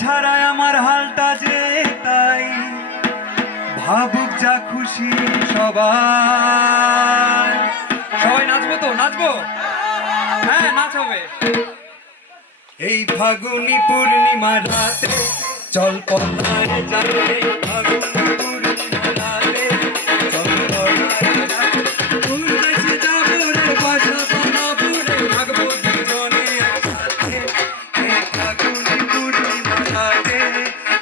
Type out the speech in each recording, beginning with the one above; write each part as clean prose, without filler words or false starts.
ছাড়াই আমার হালটা যে তাই, ভাবুক যা খুশি সবাই। সবাই নাচবো তো, নাচবো? হ্যাঁ, নাচ হবে। এই ফাগুনি পূর্ণিমা রাতে চল পলায় যাই, এই ফাগুনি পূর্ণিমা রাতে চল পলায় যাই। কোন দেশে যাবো রে, বাসা বানাবো রে, থাকবো দুজনে একসাথে। এই ফাগুনি পূর্ণিমা রাতে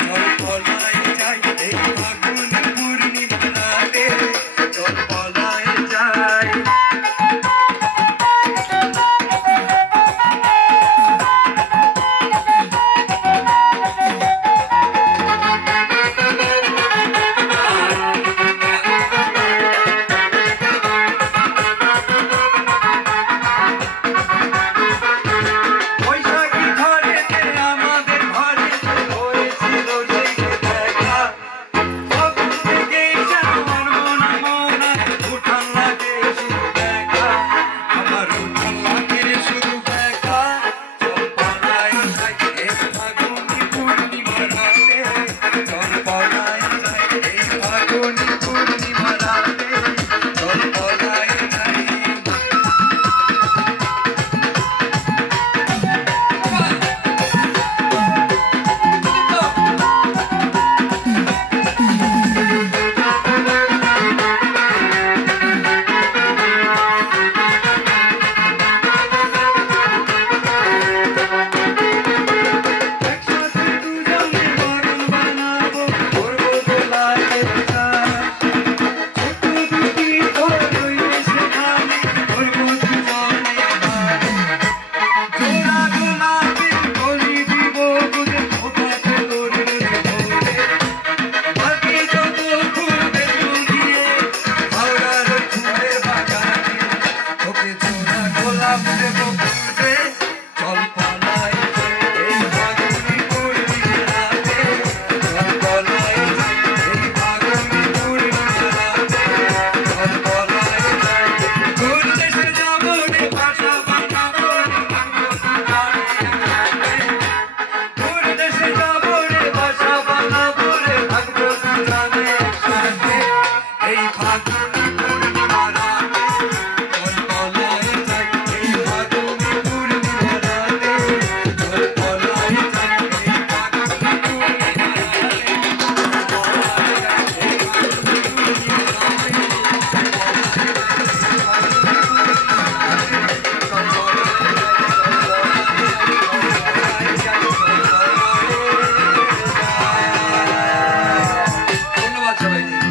চল পলায় যাই, এই ফাগুনি পূর্ণিমা রাতে চল পলায় যাই। ধন্যবাদ সবাইকে।